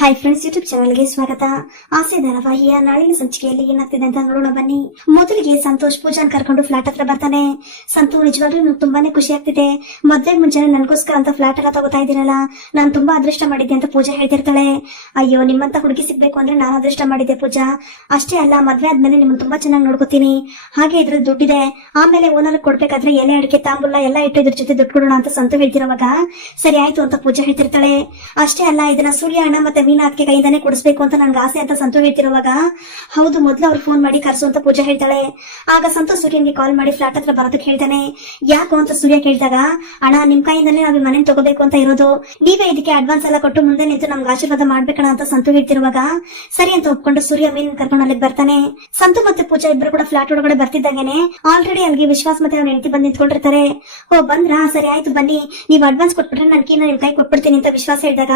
Hi friends YouTube ಚಾನಲ್ಗೆ ಸ್ವಾಗತ. ಆಸೆ ಧಾರಾವಾಹಿಯ ನಾಳಿನ ಸಂಚಿಕೆಯಲ್ಲಿ ಏನಾಗ್ತಿದೆ ಅಂತ ನೋಡೋಣ ಬನ್ನಿ. ಮೊದಲಿಗೆ ಸಂತೋಷ್ ಪೂಜಾನ್ ಕರ್ಕೊಂಡು ಫ್ಲಾಟ್ ಹತ್ರ ಬರ್ತಾನೆ. ಸಂತು ನಿಜವಾಗ್ಲೂ ತುಂಬಾನೇ ಖುಷಿ ಆಗ್ತಿದೆ. ಮದ್ವೆ ಮುಂಚೆನೆ ನನ್ಗೋಸ್ಕರ ಅಂತ ಫ್ಲಾಟ್ ಎಲ್ಲ ತಗೋತಾ ಇದ್ದೀರಲ್ಲ ನಾನು ತುಂಬಾ ಅದೃಷ್ಟ ಮಾಡಿದ್ದೆ ಅಂತ ಪೂಜಾ ಹೇಳ್ತಿರ್ತಾಳೆ. ಅಯ್ಯೋ, ನಿಮ್ಮಂತ ಹುಡುಗಿ ಸಿಗ್ಬೇಕು ಅಂದ್ರೆ ನಾನು ಅದೃಷ್ಟ ಮಾಡಿದ್ದೆ ಪೂಜಾ. ಅಷ್ಟೇ ಅಲ್ಲ, ಮದ್ವೆ ಆದ್ಮೇಲೆ ನಿಮ್ಮನ್ನ ತುಂಬಾ ಚೆನ್ನಾಗಿ ನೋಡ್ಕೋತೀನಿ. ಹಾಗೆ ಇದ್ರ ದುಡ್ಡಿದೆ. ಆಮೇಲೆ ಓನರ್ ಕೊಡ್ಬೇಕಾದ್ರೆ ಎಲೆ, ಅಡಿಕೆ ತಾಂಬುಲ್ಲ ಎಲ್ಲ ಇಟ್ಟು ಇದ್ರ ಜೊತೆ ದುಡ್ಡು ಕೊಡೋಣ ಅಂತ ಸಂತು ಹೇಳ್ತಿರೋವಾಗ, ಸರಿ, ಆಯ್ತು ಅಂತ ಪೂಜಾ ಹೇಳ್ತಿರ್ತಾಳೆ. ಅಷ್ಟೇ ಅಲ್ಲ, ಇದನ್ನ ಸೂರ್ಯ ಅಣ್ಣ ಮತ್ತೆ ಮೀನಾ ಅದಕ್ಕೆ ಕೈಯಿಂದಾನೆ ಕೊಡಿಸ್ಬೇಕು ಅಂತ ನನ್ಗೆ ಆಸೆ ಅಂತ ಸಂತು ಹೇಳ್ತಿರುವಾಗ, ಹೌದು, ಮೊದ್ಲು ಅವ್ರು ಫೋನ್ ಮಾಡಿ ಕರ್ಸು ಅಂತ ಪೂಜಾ ಹೇಳ್ತಾಳೆ. ಆಗ ಸಂತು ಸೂರ್ಯನ್ಗೆ ಕಾಲ್ ಮಾಡಿ ಫ್ಲಾಟ್ ಹತ್ರ ಬರೋದಕ್ಕೆ ಹೇಳ್ತಾನೆ. ಯಾಕೋ ಅಂತ ಸೂರ್ಯ ಕೇಳಿದಾಗ, ಅಣ್ಣ, ನಿಮ್ ಕೈಯಿಂದಾನೆ ನಾವು ಮನೆ ತಗೋಬೇಕು ಅಂತ ಇರೋದು. ನೀವೇ ಇದಕ್ಕೆ ಅಡ್ವಾನ್ಸ್ ಎಲ್ಲ ಕೊಟ್ಟು ಮುಂದೆ ನಿಂತು ನಮ್ಗೆ ಆಶೀರ್ವಾದ ಮಾಡ್ಬೇಕಣ ಅಂತ ಸಂತು ಹೇಳ್ತಿರುವಾಗ, ಸರಿ ಅಂತ ಒಪ್ಕೊಂಡು ಸೂರ್ಯ ಮೀನ್ ಕರ್ಕೊಂಡು ಅಲ್ಲಿಗೆ ಬರ್ತಾನೆ. ಸಂತು ಮತ್ತೆ ಪೂಜಾ ಇಬ್ರು ಕೂಡ ಫ್ಲಾಟ್ ಒಳಗಡೆ ಬರ್ತಿದ್ದಾಗೇನೆ ಆಲ್ರೆಡಿ ಅಲ್ಲಿಗೆ ವಿಶ್ವಾಸ ಮತ್ತೆ ಅವ್ನ ಹೆಂಡತಿ ಬಂದು ನಿಂತ್ಕೊಂಡಿರ್ತಾರೆ. ಓ, ಬಂದ್ರಾ? ಸರಿ, ಆಯ್ತು, ಬನ್ನಿ. ನೀವು ಅಡ್ವಾನ್ಸ್ ಕೊಟ್ಬಿಟ್ರೆ ನನ್ ಕೀನ ನಿಮ್ ಕೈ ಕೊಟ್ಬಿಡ್ತೀನಿ ಅಂತ ವಿಶ್ವಾಸ ಹೇಳಿದಾಗ,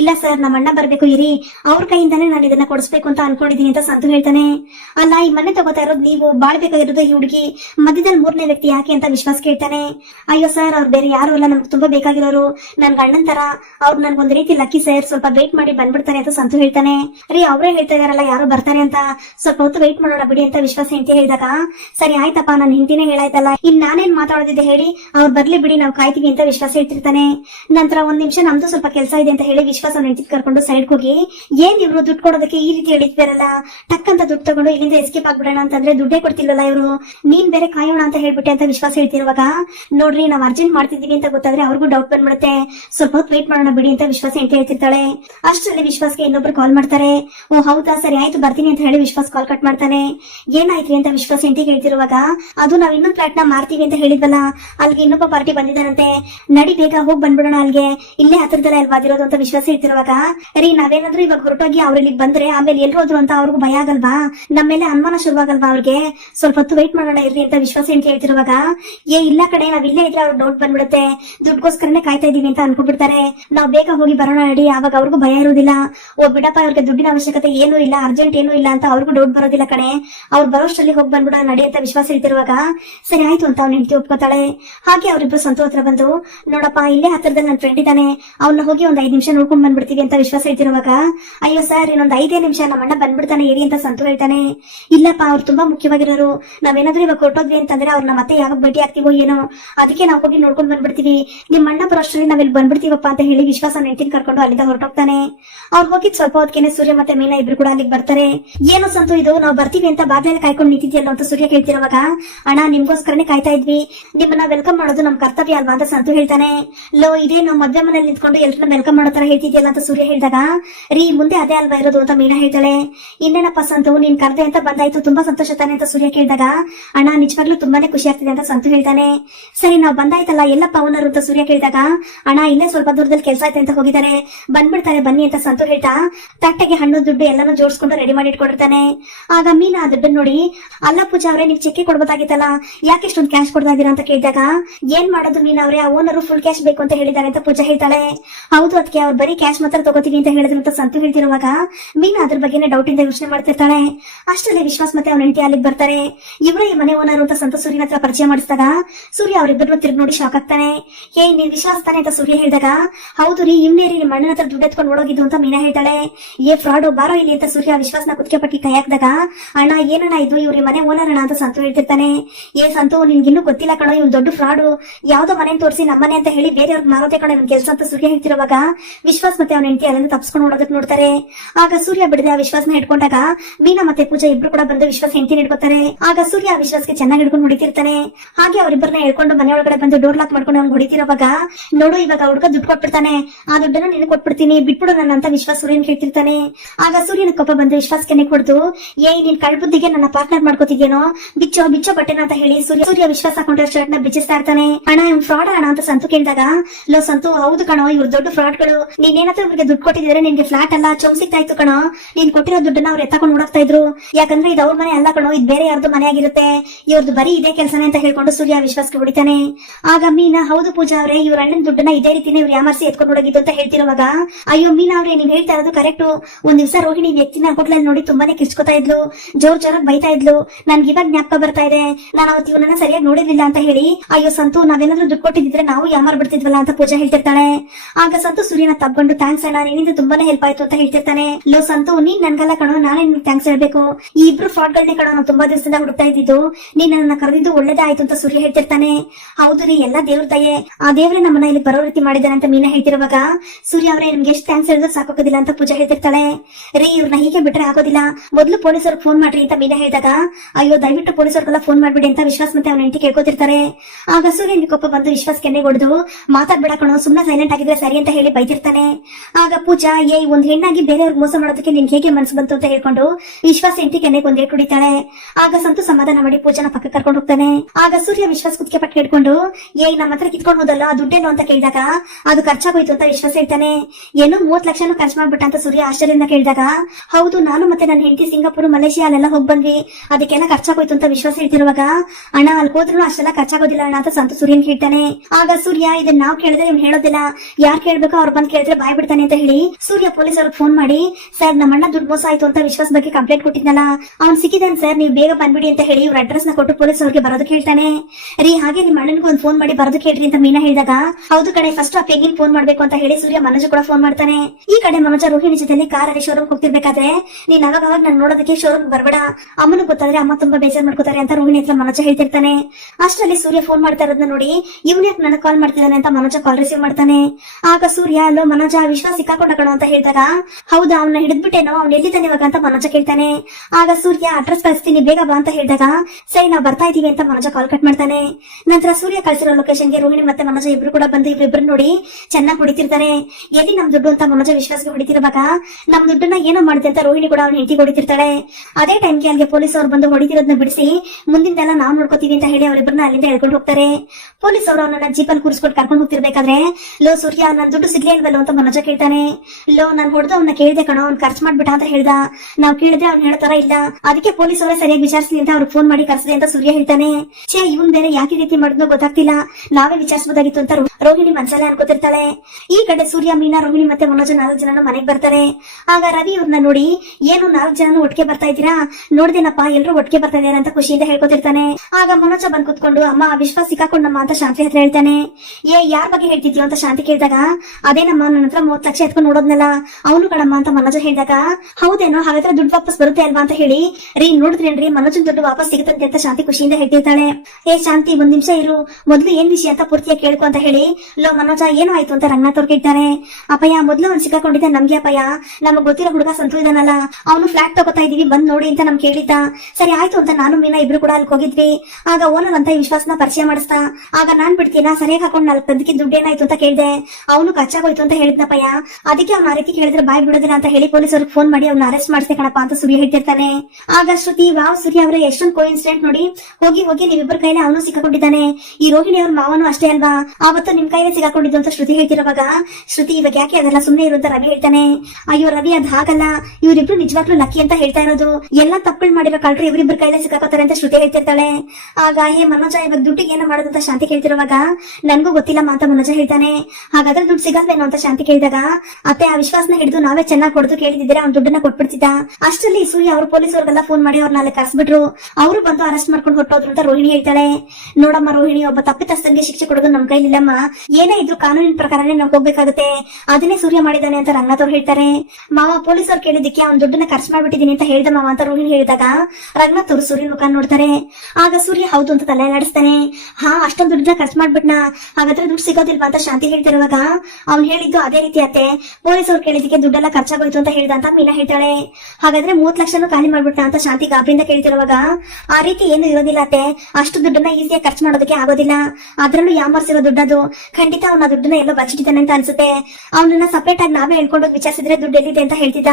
ಇಲ್ಲ ಸರ್ ನಮ್ಮ ಅಣ್ಣ ಇರಿ. ಅವ್ರ ಕೈಯಿಂದಾನೆ ನಾನು ಇದನ್ನ ಕೊಡಿಸ್ಬೇಕು ಅಂತ ಅನ್ಕೊಂಡಿದೀನಿ ಅಂತ ಸಂತು ಹೇಳ್ತಾನೆ. ಅಲ್ಲ, ಈ ಮನೆ ತಗೋತಾ ಇರೋದು ನೀವು ಬಾಳ್ಬೇಕಾಗಿರೋದು ಈ ಹುಡುಗಿ. ಮಧ್ಯದಲ್ಲಿ ಮೂರನೇ ವ್ಯಕ್ತಿ ಯಾಕೆ ಅಂತ ವಿಶ್ವಾಸ ಕೇಳ್ತಾನೆ. ಅಯ್ಯೋ ಸರ್, ಅವ್ರು ಬೇರೆ ಯಾರು ಅಲ್ಲ ನಮ್ಗೆ ತುಂಬಾ ಬೇಕಾಗಿರೋರು. ನನ್ ಗಂಡನ್ ತರ. ಅವ್ರು ನನ್ಗೊಂದ್ ರೀತಿ ಲಕ್ಕಿ ಸರ್, ಸ್ವಲ್ಪ ವೇಟ್ ಮಾಡಿ ಬಂದ್ಬಿಡ್ತಾರೆ ಅಂತ ಸಂತು ಹೇಳ್ತಾನೆ. ರೀ, ಅವರೇ ಹೇಳ್ತಾ ಇದಾರಲ್ಲ, ಯಾರು ಬರ್ತಾರೆ ಅಂತ. ಸ್ವಲ್ಪ ಹೊತ್ತು ವೇಟ್ ಮಾಡೋಣ ಬಿಡಿ ಅಂತ ವಿಶ್ವಾಸ ಹೆಂಡತಿ ಹೇಳಿದಾಗ. ಸರಿ, ಆಯ್ತಪ್ಪ, ನಾನು ಹೆಂಡತಿನೇ ಹೇಳಾಯ್ತಲ್ಲ. ಇನ್ ನಾನೇನ್ ಮಾತಾಡೋದಿದೆ ಹೇಳಿ? ಅವ್ರು ಬರ್ಲಿ ಬಿಡಿ, ನಾವು ಕಾಯ್ತೀವಿ ಅಂತ ವಿಶ್ವಾಸ ಹೇಳ್ತಿರ್ತಾನೆ. ನಂತರ ಒಂದ್ ನಿಮಿಷ ನಮ್ದು ಸ್ವಲ್ಪ ಕೆಲಸ ಇದೆ ಅಂತ ಹೇಳಿ ವಿಶ್ವಾಸ ಹೆಂಡತಿ ಕರ್ಕೊಂಡು ಸೈಡ್ ಹೋಗಿ, ಏನ್ ಇವ್ರು ದುಡ್ಡು ಕೊಡೋದಕ್ಕೆ ಈ ರೀತಿ ಹೇಳಿದ್ರಲ್ಲ ಟಕ್ ದುಡ್ಡು ತಗೊಂಡು ಇಲ್ಲಿಂದ ಎಸ್ಕೇಪ್ ಆಗ್ಬಿಡೋಣ ಅಂತಂದ್ರೆ ದುಡ್ಡೇ ಕೊಡ್ತಿಲ್ಲಲ್ಲ ಇವರು. ನೀನ್ ಬೇರೆ ಕಾಯೋಣ ಅಂತ ಹೇಳ್ಬಿಟ್ಟೆ ಅಂತ ವಿಶ್ವಾಸ ಹೇಳ್ತಿರುವಾಗ, ನೋಡ್ರಿ, ನಾವ್ ಅರ್ಜೆಂಟ್ ಮಾಡ್ತಿದೀವಿ ಅಂತ ಗೊತ್ತಾದ್ರೆ ಅವ್ರಿಗೂ ಡೌಟ್ ಬಂದ್ಬಿಡುತ್ತೆ. ಸ್ವಲ್ಪ ಹೊತ್ತು ವೇಟ್ ಮಾಡೋಣ ಬಿಡಿ ಅಂತ ವಿಶ್ವಾಸ ಎಂಟು ಹೇಳ್ತಿರ್ತಾಳೆ. ಅಷ್ಟರಲ್ಲಿ ವಿಶ್ವಾಸಕ್ಕೆ ಇನ್ನೊಬ್ರು ಕಾಲ್ ಮಾಡ್ತಾರೆ. ಓ, ಹೌದಾ, ಸರಿ ಆಯ್ತು, ಬರ್ತೀನಿ ಅಂತ ಹೇಳಿ ವಿಶ್ವಾಸ ಕಾಲ್ ಕಟ್ ಮಾಡ್ತಾನೆ. ಏನಾಯ್ತ್ರಿ ಅಂತ ವಿಶ್ವಾಸ ಎಂಟಿ ಹೇಳ್ತಿರುವಾಗ, ಅದು ನಾವ್ ಇನ್ನೊಂದ್ ಫ್ಲಾಟ್ನ ಮಾರ್ತೀವಿ ಅಂತ ಹೇಳಿದ್ವಲ್ಲ, ಅಲ್ಲಿಗೆ ಇನ್ನೊಬ್ಬ ಪಾರ್ಟಿ ಬಂದಿದ್ದಾನಂತೆ. ನಡಿ ಬೇಗ ಹೋಗಿ ಬಂದ್ಬಿಡೋಣ ಅಲ್ಲಿಗೆ. ಇಲ್ಲೇ ಹತ್ರದಲ್ಲ ಅಲ್ವಾ ಅಂತ ವಿಶ್ವಾಸ ಹೇಳ್ತಿರುವಾಗ ರೀ ನಾವೇನಾದ್ರೂ ಇವಾಗ ಹೊರಟೋಗಿ ಅವ್ರ ಬಂದ್ರೆ ಆಮೇಲೆ ಎಲ್ರು ಹೋದ್ರು ಅಂತ ಅವ್ರಿಗೂ ಭಯ ಆಗಲ್ವಾ? ನಮ್ಮ ಮೇಲೆ ಅನುಮಾನ ಶುರುವಾಗಲ್ವಾ ಅವ್ರಿಗೆ? ಸ್ವಲ್ಪ ಹೊತ್ತು ವೇಟ್ ಮಾಡೋಣ ಇರ್ಲಿ ಅಂತ ವಿಶ್ವಾಸ ಅಂತ ಹೇಳ್ತಿರುವಾಗ ಏ, ಇಲ್ಲ ಕಡೆ ನಾವ್ ಇಲ್ಲೇ ಇದ್ರೆ ಅವ್ರಿಗೆ ಡೌಟ್ ಬಂದ್ಬಿಡುತ್ತೆ. ದುಡ್ಡುಗೋಸ್ಕರನೇ ಕಾಯ್ತಾ ಇದೀವಿ ಅಂತ ಅನ್ಕೊಂಡ್ಬಿಡ್ತಾರೆ. ನಾವ್ ಬೇಗ ಹೋಗಿ ಬರೋಣ ನಡಿ ಅವಾಗ ಅವ್ರಿಗೂ ಭಯ ಇರೋದಿಲ್ಲ. ಓ, ಬಿಡಪ್ಪ ಅವ್ರಿಗೆ ದುಡ್ಡಿನ ಅವಶ್ಯಕತೆ ಏನೂ ಇಲ್ಲ ಅರ್ಜೆಂಟ್ ಏನೂ ಇಲ್ಲ ಅಂತ ಅವ್ರಿಗೂ ಡೌಟ್ ಬರೋದಿಲ್ಲ ಕಣೆ. ಅವ್ರು ಬರೋಷ್ಟರಲ್ಲಿ ಹೋಗಿ ಬಂದ್ಬಿಡ ನಡಿ ಅಂತ ವಿಶ್ವಾಸ ಹೇಳ್ತಿರುವಾಗ ಸರಿ ಆಯ್ತು ಅಂತ ಅವ್ನ ಹೆಂಡತಿ ಒಪ್ಕೋತಾಳೆ. ಹಾಗೆ ಅವ್ರಿಬ್ರು ಸಂತೋತ್ರ ಬಂದು, ನೋಡಪ್ಪ, ಇಲ್ಲೇ ಹತ್ರದಲ್ಲಿ ನನ್ನ ಫ್ರೆಂಡ್ ಇದ್ದಾನೆ. ಅವ್ನ ಹೋಗಿ ಒಂದ್ ಐದ್ ನಿಮಿಷ ನೋಡ್ಕೊಂಡ್ ಬಂದ್ಬಿಡ್ತೀವಿ ಅಂತ ವಿಶ್ವಾಸ ಹೇಳ್ತಿರುವಾಗ, ಅಯ್ಯೋ ಸರ್, ಇನ್ನೊಂದು ಐದೇ ನಿಮಿಷ ನಮ್ಮ ಅಣ್ಣ ಬಂದ್ಬಿಡ್ತಾನೆ, ಇರಿ ಅಂತ ಸಂತು ಹೇಳ್ತಾನೆ. ಇಲ್ಲಪ್ಪ, ಅವ್ರು ತುಂಬಾ ಮುಖ್ಯವಾಗಿರೋರು. ನಾವೇನಾದ್ರೂ ಇವಾಗ ಹೊರಟೋದ್ವಿ ಅಂತಂದ್ರೆ ಅವ್ರನ್ನ ಮತ್ತೆ ಯಾವಾಗ ಭೇಟಿ ಆಗ್ತೀವೋ ಏನೋ. ಅದಕ್ಕೆ ನಾವು ಹೋಗಿ ನೋಡ್ಕೊಂಡು ಬಂದ್ಬಿಡ್ತೀವಿ. ನಿಮ್ಮ ಅಣ್ಣ ಪ್ರಶ್ನೆ ನಾವಿಲ್ಲಿ ಬಂದ್ಬಿಡ್ತೀವಪ್ಪ ಅಂತ ಹೇಳಿ ವಿಶ್ವಾಸ ನೆಂಟಿನ ಕರ್ಕೊಂಡು ಅಲ್ಲಿಂದ ಹೊರಟೋಗ್ತಾನೆ. ಅವ್ರು ಹೋಗಿದ್ ಸ್ವಲ್ಪ ಹೊತ್ತಿಗೆ ಸೂರ್ಯ ಮತ್ತೆ ಮೀನಾ ಇಬ್ರು ಕೂಡ ಅಲ್ಲಿಗೆ ಬರ್ತಾರೆ. ಏನು ಸಂತು, ಇದು ನಾವು ಬರ್ತೀವಿ ಅಂತ ಬಾಗಿಲಲ್ಲಿ ಕಾಯ್ಕೊಂಡು ನಿಂತಿದ್ಯಲ್ಲ ಅಂತ ಸೂರ್ಯ ಕೇಳ್ತಿರುವಾಗ, ಅಣ್ಣ, ನಿಮ್ಗೋಸ್ಕರನೇ ಕಾಯ್ತಾ ಇದ್ವಿ. ನಿಮ್ಮನ್ನ ವೆಲ್ಕಮ್ ಮಾಡೋದು ನಮ್ ಕರ್ತವ್ಯ ಅಲ್ವಾ? ಅಂತ ಸಂತು ಹೇಳ್ತಾನೆ. ಲೋ, ಇದೇ ನಾವು ಮದ್ವೆ ಮನೇಲಿ ನಿಂತ್ಕೊಂಡು ಎಲ್ರನ್ನ ವೆಲ್ಕಮ್ ಮಾಡೋ ತರ ಹೇಳ್ತಿದ್ಯಲ್ಲ? ಅಂತ ಸೂರ್ಯ ಹೇಳಿದಾಗ ರೀ, ಮುಂದೆ ಅದೇ ಅಲ್ವಾ ಇರೋದು ಅಂತ ಮೀನಾ ಹೇಳ್ತಾಳೆ. ಇನ್ನೇನಪ್ಪ ಸಂತು, ನೀನ್ ಕರ್ದೆ ಅಂತ ಬಂದಾಯ್ತು, ತುಂಬಾ ಸಂತೋಷ ತಾನೆ ಅಂತ ಸೂರ್ಯ ಕೇಳಿದಾಗ. ಅಣ್ಣ, ನಿಜವಾಗ್ಲೂ ತುಂಬಾನೇ ಖುಷಿ ಆಗ್ತಿದೆ ಅಂತ ಸಂತು ಹೇಳ್ತಾನೆ. ಸರಿ, ನಾವು ಬಂದಾಯ್ತಲ್ಲ ಎಲ್ಲಪ್ಪ ಅವನರು ಅಂತ ಸೂರ್ಯ ಕೇಳಿದಾಗ. ಅಣ್ಣ, ಇಲ್ಲೇ ಸ್ವಲ್ಪ ದೂರದಲ್ಲಿ ಕೆಲಸ ಆಯ್ತು ಅಂತ ಹೋಗಿದ್ದಾರೆ ಬಂದ್ಬಿಡ್ತಾರೆ, ಬನ್ನಿ ಅಂತ ಸಂತು ಹೇಳ್ತಾ, ತಟ್ಟೆಗೆ ಹಣ್ಣು, ದುಡ್ಡು ಎಲ್ಲಾನು ಜೋಡಿಸ್ಕೊಂಡು ರೆಡಿ ಮಾಡಿ ಇಟ್ಕೊಂಡಿರ್ತಾನೆ. ಆಗ ಮೀನಾ ದುಡ್ಡನ್ನು ನೋಡಿ, ಅಲ್ಲ ಪೂಜಾ ಅವರೇ, ನೀವು ಚೆಕ್ಕೆ ಕೊಡ್ಬೋದಾಗಿತ್ತಲ್ಲ ಯಾಕೆ ಇಷ್ಟೊಂದು ಕ್ಯಾಶ್ ಕೊಡ್ತಾ ಇದೀರಾ ಅಂತ ಕೇಳಿದಾಗ, ಏನ್ ಮಾಡೋದು ಮೀನಾ ಅವರೇ, ಆ ಓನರು ಫುಲ್ ಕ್ಯಾಶ್ ಬೇಕು ಅಂತ ಹೇಳಿದ್ದಾರೆ ಅಂತ ಪೂಜಾ ಹೇಳ್ತಾಳೆ. ಹೌದು ಅದಕ್ಕೆ ಅವ್ರು ಬರೀ ಕ್ಯಾಶ್ ಮಾತ್ರ ತಗೋತೀವಿ ಅಂತ ಹೇಳಿದ್ರು ಅಂತ ಸಂತು ಹೇಳ್ತಿರುವಾಗ ಮೀನಾ ಅದ್ರ ಬಗ್ಗೆನೇ ಡೌಟ್ ಇಂದ ಯೋಚನೆ ಮಾಡ್ತಿರ್ತಾಳೆ. ಅಷ್ಟರಲ್ಲಿ ವಿಶ್ವಾಸ್ ಮತ್ತೆ ಅವ್ನ ಹೆಂಡತಿ ಅಲ್ಲಿಗೆ ಬರ್ತಾರೆ. ಇವರೇ ಈ ಮನೆ ಓನರ್ ಅಂತ ಸಂತ ಸೂರ್ಯನ ಹತ್ರ ಪರಿಚಯ ಮಾಡಿಸಿದಾಗ ಸೂರ್ಯ ಅವರಿಬ್ಬರು ತಿರುಗಿ ನೋಡಿ ಶಾಕ್ ಆಗ್ತಾನೆ. ಏ ನೀನ್ ವಿಶ್ವಾಸ ತಾನೆ ಅಂತ ಸೂರ್ಯ ಹೇಳಿದಾಗ, ಹೌದು ರೀ ಇವನೇ ರೀ ನಿಮ್ಮ ಹತ್ರ ದುಡ್ಡು ಎತ್ಕೊಂಡು ಓಡೋಗಿದ್ದು ಅಂತ ಮೀನಾ ಹೇಳ್ತಾಳೆ. ಏ ಫ್ರಾಡ್ ಬಾರೋ ಇಲ್ಲಿ ಅಂತ ಸೂರ್ಯ ವಿಶ್ವಾಸನ ಕುದಕೆ ಪಟ್ಟಿ ಕೈ ಹಾಕಿದಾಗ, ಅಣ್ಣ, ಏನಣ್ಣ ಇದು? ಇವ್ರಿ ಮನೆ ಓನರ್ ಅಣ್ಣ ಅಂತ ಸಂತು ಹೇಳ್ತಿರ್ತಾನೆ. ಏ, ಸಂತು, ನಿನ್ಗಿನ್ನೂ ಗೊತ್ತಿಲ್ಲ ಕಣೋ, ಇವ್ನು ದೊಡ್ಡ ಫ್ರಾಡು ಯಾವ್ದೋ ಮನೆ ತೋರಿಸಿ ನಮ್ಮನೆ ಅಂತ ಹೇಳಿ ಬೇರೆಯವ್ರಿಗೆ ಮಾರೋತೆ ಕಣ, ಇವ್ನ ಕೆಲಸ ಅಂತ ಸೂರ್ಯ ಹೇಳ್ತಿರುವಾಗ, ವಿಶ್ವಾಸ್ ಮತ್ತೆ ಅವನ ಹೆಂಡತಿ ಅಲ್ಲಿಂದ ತಪ್ಸ್ಕೊಂಡು ಓಡೋದಕ್ಕೆ ನೋಡ್ತಾರೆ. ಆಗ ಸೂರ್ಯ ಬಿಡದೆ ಆ ವಿಶ್ವಾಸನ ಇಟ್ಕೊಂಡಾಗ ಮೀನಾ ಮತ್ತೆ ಪೂಜಾ ಇಬ್ರು ಕೂಡ ಬಂದು ವಿಶ್ವಾಸ ಹೆಂಡತಿ ಇಟ್ಕೋತಾರೆ ಆಗ ಸೂರ್ಯ ಆ ವಿಶ್ವಾಸಕ್ಕೆ ಚೆನ್ನಾಗಿ ಹಿಡ್ಕೊಂಡು ಹೊಡಿತಿರ್ತಾನೆ. ಹಾಗೆ ಅವರಿಬ್ಬರನ್ನ ಹೇಳ್ಕೊಂಡು ಮನೆ ಒಳಗಡೆ ಬಂದು ಡೋರ್ ಲಾಕ್ ಮಾಡ್ಕೊಂಡು ಅವ್ನು ಹೊಡಿತಿರೋವಾಗ, ನೋಡು, ಇವಾಗ ಹುಡುಗ ದುಡ್ಡು ಕೊಟ್ಬಿಡ್ತಾನೆ. ಆ ದುಡ್ಡನ್ನ ನೀನು ಕೊಟ್ಬಿಡ್ತೀನಿ, ಬಿಟ್ಬಿಡು ನನ್ನ ಅಂತ ವಿಶ್ವಾಸ ಸೂರ್ಯನ್ ಕೇಳ್ತಿರ್ತಾನೆ ಆಗ ಸೂರ್ಯನ ಕೊಪ್ಪ ಬಂದು ವಿಶ್ವಾಸ ಕೆನೆ ಕೊಡ್ದು ಏ ನೀನ್ ಕಳ್ಬುದ್ದಿಗೆ ನನ್ನ ಪಾರ್ಟ್ನರ್ ಮಾಡ್ಕೋತಿದ್ಯೇನೋ? ಬಿಚ್ಚೋ ಬಿಚ್ಚೋ ಬಟ್ಟೆನ ಅಂತ ಹೇಳಿ ಸೂರ್ಯ ಸೂರ್ಯ ವಿಶ್ವಾಸ ಹಾಕೊಂಡ್ರೆ ಶರ್ಟ್ನ ಬಿಚ್ಚಿಸ್ತಾ ಇರ್ತಾನೆ. ಅಣ್ಣ ಇವ್ ಫ್ರಾಡ್ ಅಣ್ಣ? ಅಂತ ಸಂತು ಕೇಳಿದಾಗ, ಲೋ, ಸಂತು, ಹೌದು ಕಣೋ, ಇವ್ರು ದೊಡ್ಡ ಫ್ರಾಡ್ಗಳು ನೀನೇನಾದ್ರೂ ಇವ್ರಿಗೆ ದುಡ್ಡು ಕೊಟ್ಟಿದ್ರೆ ನಿನ್ಗೆ ಫ್ಲಾಟ್ ಅಲ್ಲ ಚೊಮ್ ಸಿಗ್ತಾ ಇತ್ತು ಕಣೋ. ನೀನ್ ಕೊಟ್ಟಿರೋ ದುಡ್ಡನ್ನ ಅವ್ರು ಎತ್ತಕೊಂಡು ಓಡಾಕ್ತಾ ಇದ್ರು. ಯಾಕಂದ್ರೆ ಇದು ಅವ್ರ ಮನೆ ಅಲ್ಲ ಕಣೋ, ಇದು ಬೇರೆ ಯಾರ್ದು ಮನೆ ಆಗಿರುತ್ತೆ ಇವ್ರದ್ದು ಬರೀ ಇದೇ ಕೆಲಸನೇ ಅಂತ ಹೇಳ್ಕೊಂಡು ಸೂರ್ಯ ವಿಶ್ವಾಸಕ್ಕೆ ಹೊಡಿತಾನೆ. ಆಗ ಮೀನಾ, ಹೌದು ಪೂಜಾ ಅವ್ರೆ, ಇವ್ರ ಅಣ್ಣನ ದುಡ್ಡನ್ನ ಇದೇ ರೀತಿನೇ ಇವ್ರು ಯಾಮರ್ಸಿ ಎತ್ಕೊಂಡು ಹೋಗಿದ್ದು ಅಂತ ಹೇಳ್ತಿರುವಾಗ, ಅಯ್ಯೋ ಮೀನಾ ಅವ್ರೆ ನೀವ್ ಹೇಳ್ತಾ ಇರೋದು ಕರೆಕ್ಟ್ ಒಂದ್ ದಿವಸ ರೋಹಿಣಿ ವ್ಯಕ್ತಿನ ಹೋಟ್ಲಲ್ಲಿ ನೋಡಿ ತುಂಬಾನೇ ಕಿರ್ಚ್ಕೊತಾ ಇದ್ಲು. ಜೋರ್ ಜೋರಾಗಿ ಬೈತಾ ಇದ್ಲು. ನನ್ಗೆ ಇವಾಗ ಜ್ಞಾಪಕ ಬರ್ತಾ ಇದೆ. ನಾನು ಅವತ್ತು ಇವನನ್ನ ಸರಿಯಾಗಿ ನೋಡಿರ್ಲಿಲ್ಲ ಅಂತ ಹೇಳಿ, ಅಯ್ಯೋ ಸಂತು, ನಾವೇನಾದ್ರೂ ದುಡ್ಡು ಕೊಟ್ಟಿದ್ರೆ ನಾವು ಯಾಮಾರ್ ಬಿಡ್ತಿದ್ವಲ್ಲ ಅಂತ ಪೂಜಾ ಹೇಳ್ತಿರ್ತಾಳೆ. ಆಗ ಸಂತು ಸೂರ್ಯನ ತಬ್ಕೊಂಡು ಥ್ಯಾಂಕ್ಸ್ ಅಣ್ಣ ನಿನ್ನಿಂದ ತುಂಬಾನೇ ಹೆಲ್ಪ್ ಆಯ್ತು ಅಂತ ಹೇಳ್ತಿರ್ತಾನೆ. ಲೋ ಸಂತು, ನೀನ್ ನನ್ಗೆಲ್ಲ ಕಣೋ, ನಾನೇ ನಿನ್ಗೆ ಥ್ಯಾಂಕ್ಸ್ ಹೇಳ್ಬೇಕು. ಈ ಇಬ್ರು ಫ್ರಾಡ್ ಗಳನ್ನೇ ಕಣೋ ನಾವು ತುಂಬಾ ದಿವಸದಿಂದ ಹುಡುಕ್ತಾ ಇದ್ದಿದ್ದು. ನೀನ್ ನನ್ನ ಕರೆದಿದ್ದು ಒಳ್ಳೇದೇ ಆಯ್ತು ಅಂತ ಸೂರ್ಯ ಹೇಳ್ತಿರ್ತಾನೆ. ಹೌದು ರೀ, ಎಲ್ಲಾ ದೇವ್ರ ದಯೆ. ಆ ದೇವ್ರೆ ನಮ್ಮನ್ನ ಇಲ್ಲಿ ಬರೋ ರೀತಿ ಮಾಡಿದಾನೆ ಅಂತ ಮೀನಾ ಹೇಳ್ತಿರುವಾಗ, ಸೂರ್ಯ ಅವರೇ, ನಿಮ್ಗೆ ಎಷ್ಟು ಥ್ಯಾಂಕ್ಸ್ ಹೇಳಿದ್ರು ಸಾಕೋದಿಲ್ಲ ಅಂತ ಪೂಜಾ ಹೇಳ್ತಿರ್ತಾಳೆ. ರೀ ಇವ್ರನ್ನ ಹೀಗೆ ಬಿಟ್ರೆ ಆಗೋದಿಲ್ಲ. ಮೊದಲು ಪೊಲೀಸರಿಗೆ ಫೋನ್ ಮಾಡ್ರಿ ಅಂತ ಮೀನಾ ಹೇಳಿದಾಗ, ಅಯ್ಯೋ, ದಯವಿಟ್ಟು ಪೊಲೀಸರಿಗೆಲ್ಲ ಫೋನ್ ಮಾಡ್ಬಿಡಿ ಅಂತ ವಿಶ್ವಾಸ ಮತ್ತೆ ಅವ್ನ ಹೆಂಡತಿ ಕೇಳ್ಕೊತಿರ್ತಾರೆ. ಆಗ ಸೂರ್ಯನಿಗೆ ಕೋಪ ಬಂದು ವಿಶ್ವಾಸ ಕೆನ್ನೆ ಹೊಡೆದು, ಮಾತಾಡ್ಬೇಡ ಕಣೋ ಸುಮ್ಮನೆ ಸೈಲೆಂಟ್ ಆಗಿದ್ರೆ ಸರಿ ಅಂತ ಹೇಳಿ ಬೈತಿರ್ತಾನೆ ಆಗ ಪೂಜಾ ಏ ಒಂದ್ ಹೆಣ್ಣಾಗಿ ಬೇರೆಯವ್ರಿಗೆ ಮೋಸ ಮಾಡೋದಕ್ಕೆ ನಿನ್ ಹೇಗೆ ಮನ್ಸು ಬಂತು ಅಂತ ಹೇಳ್ಕೊಂಡು ವಿಶ್ವಾಸ ಹೆಂಡತಿ ಕೆನ್ನೆಗೆ ಒಂದ್ ಕುಡಿತಾಳೆ. ಆಗ ಸಂತು ಸಮಾಧಾನ ಮಾಡಿ ಪೂಜಾನ ಪಕ್ಕ ಕರ್ಕೊಂಡು ಹೋಗ್ತಾನೆ. ಆಗ ಸೂರ್ಯ ವಿಶ್ವಾಸ ಕುತ್ತಿಗೆ ಪಟ್ಟು ಹಿಡ್ಕೊಂಡು ಏ ನಮ್ಮ ಹತ್ರ ಕಿತ್ಕೊಂಡು ಹೋದಲ್ಲ ದುಡ್ಡೇನು ಅಂತ ಕೇಳಿದಾಗ, ಅದು ಖರ್ಚಾಗೋಯ್ತು ಅಂತ ವಿಶ್ವಾಸ ಹೇಳ್ತಾನೆ. ಏನು ಮೂವತ್ ಲಕ್ಷನು ಖರ್ಚು ಮಾಡ್ಬಿಟ್ಟ ಅಂತ ಸೂರ್ಯ ಆಶ್ಚರ್ಯದಿಂದ ಕೇಳಿದಾಗ, ಹೌದು, ನಾನು ಮತ್ತೆ ನನ್ನ ಹೆಂಡತಿ ಸಿಂಗಾಪುರ್, ಮಲೇಷಿಯಾ ಅಲ್ಲೆಲ್ಲ ಹೋಗಿ ಬಂದ್ವಿ. ಅದಕ್ಕೆಲ್ಲ ಖರ್ಚಾಗೋಯ್ತು ಅಂತ ವಿಶ್ವಾಸ ಹೇಳ್ತಿರುವಾಗ, ಅಣ್ಣ ಅಲ್ಲಿ ಹೋದ್ರು ಅಷ್ಟೆಲ್ಲ ಖರ್ಚಾಗೋದಿಲ್ಲ ಅಣ್ಣ ಅಂತ ಸಂತು ಸೂರ್ಯನ್ ಕೇಳ್ತಾನೆ. ಆಗ ಸೂರ್ಯ ಇದನ್ನ ನಾವು ಕೇಳಿದ್ರೆ ಇವ್ನು ಹೇಳೋದಿಲ್ಲ. ಯಾರ್ ಕೇಳ್ಬೇಕು ಅವ್ರು ಬಂದ್ ಕೇಳಿದ್ರೆ ಬಾಯ್ ಬಿಡ್ತಾನೆ ಅಂತ ಹೇಳಿ ಸೂರ್ಯ ಪೊಲೀಸ್ ಅವ್ರಿಗೆ ಫೋನ್ ಮಾಡಿ, ಸರ್ ನಮ್ಮ ಅಣ್ಣ ದುಡ್ಡು ಮೋಸ ಆಯ್ತು ಅಂತ ವಿಶ್ವಾಸ ಬಗ್ಗೆ ಕಂಪ್ಲೇಂಟ್ ಕೊಟ್ಟಿದ್ನಲ್ಲ, ಅವ್ನು ಸಿಕ್ಕಿದಾನೆ ಸರ್, ನೀವು ಬೇಗ ಬಂದ್ಬಿಡಿ ಅಂತ ಹೇಳಿ ಇವ್ರ ಅಡ್ರೆಸ್ನ ಕೊಟ್ಟು ಪೊಲೀಸ್ ಅವ್ರಿಗೆ ಬರೋದಕ್ಕೆ ಹೇಳ್ತಾನೆ. ರೀ, ಹಾಗೆ ನಿಮ್ಮ ಅಣ್ಣನಿಗೆ ಒಂದು ಫೋನ್ ಮಾಡಿ ಬರೋದು ಕೇಳ್ರಿ ಅಂತ ಮೀನಾ ಹೇಳಿದಾಗ, ಹೌದು ಕಡೆ ಫಸ್ಟ್ ಆ ಪೆಂಗಿನ್ ಫೋನ್ ಮಾಡ್ಬೇಕು ಅಂತ ಹೇಳಿ ಸೂರ್ಯ ಮನೋಜ್ ಕೂಡ ಫೋನ್ ಮಾಡ್ತಾನೆ. ಈ ಕಡೆ ಮನೋಜ ರೋಹಿಣಿ ಜೊತೆಲಿ ಕಾರಲ್ಲಿ ಶೋರೂಮ್ ಹೋಗ್ತಿರ್ಬೇಕಾದ್ರೆ, ನೀನ್ ಅವಾಗ ಅವಾಗ ನಾನು ನೋಡೋದಕ್ಕೆ ಶೋರೂಮ್ ಬರಬೇಡ ಅಮ್ಮನ ಗೊತ್ತಾದ್ರೆ ಅಮ್ಮ ತುಂಬಾ ಬೇಜಾರ್ ಮಾಡ್ಕೋತಾರೆ ಅಂತ ರೋಹಿಣಿ ಹತ್ರ ಮನೋಜ ಹೇಳ್ತಿರ್ತಾನೆ. ಅಷ್ಟರಲ್ಲಿ ಸೂರ್ಯ ಫೋನ್ ಮಾಡ್ತಾ ಇರೋದನ್ನ ನೋಡಿ, ಇವ್ನ ಯಾಕೆ ನನಗೆ ಕಾಲ್ ಮಾಡ್ತಿದ್ದಾನೆ ಅಂತ ಮನೋಜ ಕಾಲ್ ರಿಸೀವ್ ಮಾಡ್ತಾನೆ. ಆಗ ಸೂರ್ಯ ಅಲ್ಲೋ ಮನೋಜ ವಿಶ್ವಾಸ ಸಿಕ್ಕಾಕೊಂಡ ಕಣೋ ಅಂತ ಹೇಳಿದಾಗ, ಹೌದಾ ಅವನ್ನ ಹಿಡಿದ್ಬಿಟ್ಟೇನೋ, ಅವ್ನು ಎಲ್ಲಿದ್ದಾನೆ ಇವಾಗ ಅಂತ ಮನೋಜ ಕೇಳ್ತಾನೆ. ಆಗ ಸೂರ್ಯ ಅಡ್ರೆಸ್ ಕಳಿಸ್ತೀನಿ, ಬೇಗ ಬಾ ಅಂತ ಹೇಳಿದಾಗ, ಸರಿ, ನಾವು ಬರ್ತಾ ಇದೀವಿ ಅಂತ ಮನೋಜ ಕಾಲ್ ಕಟ್ ಮಾಡ್ತಾನೆ. ನಂತರ ಸೂರ್ಯ ಕಳಿಸಿರೋ ಲೊಕೇಶನ್ಗೆ ರೋಹಿಣಿ ಮತ್ತೆ ಮನೋಜ ಇಬ್ರು ಕೂಡ ಬಂದು ಇವ್ರಿಬ್ರು ನೋಡಿ ಚೆನ್ನಾಗಿ ಹೊಡಿತಿರ್ತಾರೆ. ಎಲ್ಲಿ ನಮ್ ದುಡ್ಡು ಅಂತ ಮನೋಜ ವಿಶ್ವಾಸಗೆ ಹೊಡಿತಿರುವಾಗ, ನಮ್ ದುಡ್ಡನ್ನ ಏನೋ ಮಾಡಿದೆ ಅಂತ ರೋಹಿಣಿ ಕೂಡ ಅವ್ನ ಹೆಂಡತಿ ಹೊಡಿತಿರ್ತಾಳೆ. ಅದೇ ಟೈಮ್ಗೆ ಅಲ್ಲಿ ಪೊಲೀಸ್ ಅವ್ರು ಬಂದು ಹೊಡಿತಿರೋದನ್ನ ಬಿಡಿಸಿ, ಮುಂದಿಂದೆಲ್ಲ ನಾವು ನೋಡ್ಕೋತೀವಿ ಅಂತ ಹೇಳಿ ಅವರಿಬ್ಬರನ್ನ ಅಲ್ಲಿಂದ ಹೇಳ್ಕೊಂಡು ಹೋಗ್ತಾರೆ. ಪೊಲೀಸ್ ಅವರು ಅವನನ್ನ ಜೀಪಲ್ಲಿ ಕೂರಿಸ್ಕೊಂಡು ಕರ್ಕೊಂಡು ಹೋಗ್ತಿರ್ಬೇಕಾದ್ರೆ, ಲೋ ಸೂರ್ಯ, ನನ್ ದುಡ್ಡು ಸಿಗ್ಲೇ ಇಲ್ವಲ್ಲ ಅಂತ ಮನೋಜ ಕೇಳ್ತಾನೆ. ಲೋ ನಾನ್ ಹೊಡೆದು ಅವ್ನ ಕೇಳಿದೆ ಕಣೋ, ಅವ್ನ ಖರ್ಚು ಮಾಡ್ಬಿಟ್ಟ ಅಂತ ಹೇಳ್ದ. ನಾವ್ ಕೇಳಿದ್ರೆ ಅವ್ನು ಹೇಳ್ತಾರ ಇಲ್ಲ. ಅದಕ್ಕೆ ಪೊಲೀಸ್ ಅವರೇ ಸರಿಯಾಗಿ ವಿಚಾರಿಸಲಿ ಅಂತ ಅವ್ರಿಗೆ ಫೋನ್ ಮಾಡಿ ಕರ್ಸಿದೆ ಅಂತ ಸೂರ್ಯ ಹೇಳ್ತಾನೆ. ಛೇ, ಇವನ್ ಬೇರೆ ಯಾಕೆ ರೀತಿ ಮಾಡಿದ್ನೋ ಗೊತ್ತಾಗ್ತಿಲ್ಲ. ನಾವೇ ವಿಚಾರಿಸಬಹುದಾಗಿತ್ತು ಅಂತ ರೋಹಿಣಿ ಮನ್ಸಲ್ಲೇ ಅನ್ಕೋತಿರ್ತಾಳೆ. ಈ ಕಡೆ ಸೂರ್ಯ, ಮೀನಾ, ರೋಹಿಣಿ ಮತ್ತೆ ಮನೋಜ ನಾಲ್ಕು ಜನ ಮನೆಗೆ ಬರ್ತಾರೆ. ಆಗ ರವಿ ಇವ್ರನ್ನ ನೋಡಿ, ಏನು ನಾಲ್ಕು ಜನ ಒಟ್ಟಿಗೆ ಬರ್ತಾ ಇದ್ದೀರಾ? ನೋಡ್ದೇನಪ್ಪ, ಎಲ್ರು ಒಟ್ಟಿಗೆ ಬರ್ತಾ ಇದಾರೆ ಅಂತ ಖುಷಿಯಿಂದ ಹೇಳ್ಕೊತಿರ್ತಾನೆ. ಆಗ ಮನೋಜ ಬಂದ್ ಕುತ್ಕೊಂಡು ಅಮ್ಮ ವಿಶ್ವಾಸ ಸಿಕ್ಕಾಕೊಂಡಮ್ಮ ಅಂತ ಶಾಂತಿ ಹತ್ರ ಹೇಳ್ತಾನೆ. ಏ, ಯಾರ್ ಬಗ್ಗೆ ಹೇಳ್ತಿದ್ಯೋ ಅಂತ ಶಾಂತಿ ಕೇಳಿದಾಗ, ಅದೇನಮ್ಮ ನನ್ನ ಹತ್ರ ಮೂವತ್ ಲಕ್ಷ ಎತ್ಕೊಂಡು ನೋಡೋದ್ನಲ್ಲ ಅವನು ಕಣಮ್ಮ ಅಂತ ಮನೋಜ ಹೇಳಿದಾಗ, ಹೌದೇನೋ, ಹಾಗಾದ್ರೆ ದುಡ್ಡು ವಾಪಸ್ ಬರುತ್ತೆ ಅಲ್ವಾ ಅಂತ ಹೇಳಿ, ರೀ, ನೋಡಿದ್ರೇನ್ರಿ, ಮನೋಜನ್ ದುಡ್ಡು ವಾಪಸ್ ಸಿಗುತ್ತಂತೆ ಅಂತ ಶಾಂತಿ ಖುಷಿಯಿಂದ ಹೇಳ್ತಿರ್ತಾಳೆ. ಏ, ಶಾಂತಿ, ಒಂದ್ ನಿಮಿಷ ಇರು. ಮೊದ್ಲು ಏನ್ ವಿಷಯ ಅಂತ ಪೂರ್ತಿಯಾಗಿ ಕೇಳ್ಕೊ ಅಂತ ಹೇಳಿ, ಲೋ, ಮನೋಜ, ಏನು ಆಯ್ತು ಅಂತ ರಂಗನಾಥ್ ಅವ್ರು ಕೇಳ್ತಾರೆ. ಅಪ್ಪಯ್ಯ, ಮೊದ್ಲು ಅವ್ನು ಸಿಕ್ಕಾಕೊಂಡಿದ್ದ ನಮ್ಗೆ ಅಪ್ಪಯ್ಯ. ನಮಗ್ ಗೊತ್ತಿರೋ ಹುಡುಗ ಸಂತು ಇದಾನಲ್ಲ. ಅವನು ಫ್ಲಾಟ್ ತಗೋತಾ ಇದೀವಿ, ಬಂದ್ ನೋಡಿ ಅಂತ ನಮ್ ಕೇಳಿದ್ದ ಸರಿ, ಆಯ್ತು ಅಂತ ನಾನು ಮೀನಾ ಇಬ್ರು ಕೂಡ ಅಲ್ಲಿ ಹೋಗಿದ್ವಿ. ಆಗ ಓನರ್ ಅಂತ ವಿಶ್ವಾಸನ ಪರಿಚಯ ಮಾಡಿಸ್ತಾ ಆಗ ನಾನ್ ಬಿಡ್ತೀನ? ಸರಿಯಾಗಿ ಹಾಕೊಂಡು ನಾಲ್ಕು ದುಡ್ಡು ಏನಾಯ್ತು ಅಂತ ಕೇಳಿದೆ. ಅವನು ಕಚ್ಚಾಗೋಯ್ತು ಅಂತ ಹೇಳಿದ್ನಪ್ಪಯ್ಯ. ಅದಕ್ಕೆ ಅವ್ನ ಆ ಕೇಳಿದ್ರೆ ಬಾಯ್ ಬಿಡೋದಿಲ್ಲ ಅಂತ ಹೇಳಿ ಪೊಲೀಸ್ ಅವ್ರಿಗೆ ಫೋನ್ ಮಾಡಿ ಅವ್ನ ಅರೆಸ್ಟ್ ಮಾಡಿಸಿದೆ ಕಣಪ್ಪ ಅಂತ ಸೂರ್ಯ ಹೇಳ್ತಿರ್ತಾನೆ. ಆಗ ಶ್ರುತಿ, ವಾವ್ ಸೂರ್ಯ ಅವರ, ಎಷ್ಟೊಂದು ಕೋ ಇನ್ಸಿಡೆಂಟ್ ನೋಡಿ. ಹೋಗಿ ಹೋಗಿ ನೀವಿಬ್ಬರ ಕೈಲಿ ಅವನು ಸಿಕ್ಕಾಕೊಂಡಿದ್ದಾನೆ. ಈ ರೋಹಿಣಿ ಅವ್ರ ಮಾವನು ಅಷ್ಟೇ ಅಲ್ವಾ? ಆವತ್ತು ನಿಮ್ ಕೈಲೇ ಸಿಗಾಕೊಂಡಿದ್ದು ಅಂತ ಶ್ರುತಿ ಹೇಳ್ತಿರುವಾಗ ಶ್ರುತಿ ಇವಾಗ ಯಾಕೆ ಅದೆಲ್ಲ ಸುಮ್ನೆ ಇರುವಂತ ರವಿ ಹೇಳ್ತಾನೆ. ಅಯ್ಯೋ ರವಿ ಅದ್ ಹಾಗಲ್ಲ. ಇವರಿಬ್ರು ನಿಜವಾಗ್ಲೂ ಲಕ್ಕಿ ಅಂತ ಹೇಳ್ತಾ ಇರೋದು. ಎಲ್ಲ ತಪ್ಪುಗಳು ಮಾಡಿರೋ ಕಳ್ರಿ ಇವರಿಬ್ಬರ ಕೈಲೇ ಸಿಕ್ಕಾಕೋತಾರೆ ಅಂತ ಶ್ರುತಿ ಹೇಳ್ತಿರ್ತಾಳೆ. ಆಗ, ಹೇ ಮನೋಜ, ಇವಾಗ ದುಡ್ಡಿಗೆ ಏನೋ ಮಾಡೋದು ಅಂತ ಶಾಂತಿ ಕೇಳ್ತಿರುವಾಗ? ನನ್ಗೂ ಗೊತ್ತಿಲ್ಲ ಮಾತಾ ಮನೋಜ ಹೇಳ್ತಾನೆ. ಹಾಗಾದ್ರೆ ದುಡ್ಡು ಸಿಗಲ್ವೇನೋ ಅಂತ ಶಾಂತಿ ಕೇಳಿದಾಗ? ಅತ್ತೆ ಆ ವಿಶ್ವಾಸನ ಹಿಡಿದು ನಾವೇ ಚೆನ್ನಾಗಿ ಕೊಡ್ದು ಕೇಳಿದಿದ್ರೆ ಅವ್ನ ದುಡ್ಡನ್ನ ಕೊಟ್ಬಿಡ್ತಿದ್ದ ಅಷ್ಟರಲ್ಲಿ ಸೂರ್ಯ ಅವ್ರ ಪೊಲೀಸ್ ಅವ್ರಿಗೆಲ್ಲ ಫೋನ್ ಮಾಡಿ ಅವ್ರನ್ನ ಅಲ್ಲಿ ಕರ್ಸ್ಬಿಟ್ರು. ಅವರು ಬಂದು ಅರೆಸ್ಟ್ ಮಾಡ್ಕೊಂಡು ಹೊಟ್ಟೋದ್ರು ಅಂತ ರೋಹಿಣಿ ಹೇಳ್ತಾಳೆ. ನೋಡಮ್ಮ ರೋಹಿಣಿ, ಒಬ್ಬ ತಪ್ಪಿತಸ್ಥನಿಗೆ ಶಿಕ್ಷೆ ಕೊಡೋದು ನಮ್ ಕೈಲಿಲ್ಲಮ್ಮ. ಏನೇ ಇದ್ರು ಕಾನೂನಿನ ಪ್ರಕಾರನೇ ನಾವು ಹೋಗ್ಬೇಕಾಗುತ್ತೆ. ಅದನ್ನೇ ಸೂರ್ಯ ಮಾಡಿದ್ದಾನೆ ಅಂತ ರಂಗನಾಥ್ ಅವ್ರು ಹೇಳ್ತಾರೆ. ಮಾವ, ಪೊಲೀಸ್ ಅವ್ರು ಕೇಳಿದಕ್ಕೆ ಅವ್ನ ದುಡ್ಡನ್ನ ಖರ್ಚು ಮಾಡ್ಬಿಟ್ಟಿದೀನಿ ಅಂತ ಹೇಳ್ದ ಮಾವ ಅಂತ ರೋಹಿಣಿ ಹೇಳಿದಾಗ ರಂಗನಾಥ್ ಅವರು ಸೂರ್ಯ ಮುಖ ನೋಡ್ತಾರೆ. ಆಗ ಸೂರ್ಯ ಹೌದು ಅಂತ ತಲೆ ನಡೆಸ್ತಾನೆ ಹಾ, ಅಷ್ಟೊಂದು ದುಡ್ಡನ್ನ ಖರ್ಚು ಮಾಡ್ಬಿಟ್ನಾ? ಹಾಗಾದ್ರೆ ದುಡ್ಡು ಸಿಗೋದಿಲ್ವಾ ಅಂತ ಶಾಂತಿ ಹೇಳ್ತಿರುವಾಗ ಅವ್ನು ಹೇಳಿದ್ದು ಅದೇ ರೀತಿ ಅತ್ತೆ. ಪೊಲೀಸ್ ಅವ್ರು ಕೇಳಿದಕ್ಕೆ ದುಡ್ಡೆಲ್ಲ ಖರ್ಚಾಗೋಯ್ತು ಅಂತ ಹೇಳ್ದ ಅಂತ ಮೀನಾ ಹೇಳ್ತಾಳೆ. ಹಾಗಾದ್ರೆ ಮೂವತ್ ಲಕ್ಷನು ಖಾಲಿ ಮಾಡ್ಬಿಟ್ಟ ಅಂತ ಶಾಂತಿ ಗಾಬರಿಯಿಂದ ಕೇಳ್ತಿರುವಾಗ, ಆ ರೀತಿ ಏನು ಇರೋದಿಲ್ಲ ಅತ್ತೆ. ಅಷ್ಟು ದುಡ್ಡನ್ನ ಈಸಿಯಾಗಿ ಖರ್ಚು ಮಾಡೋದಕ್ಕೆ ಆಗೋದಿಲ್ಲ. ಅದ್ರಲ್ಲೂ ಯಾಮರ್ಸಿರೋ ದುಡ್ಡದು ಖಂಡಿತ ಅವ್ನ ದುಡ್ಡನ್ನ ಎಲ್ಲೋ ಬಚ್ಚಿಟ್ಟಿದ್ದಾನೆ ಅಂತ ಅನ್ಸುತ್ತೆ. ಅವನನ್ನ ಸಪರೇಟ್ ಆಗಿ ನಾವೇ ಹೇಳ್ಕೊಂಡು ವಿಚಾರಿಸಿದ್ರೆ ದುಡ್ಡು ಎಲ್ಲಿದೆ ಅಂತ ಹೇಳ್ತಿದ್ದ.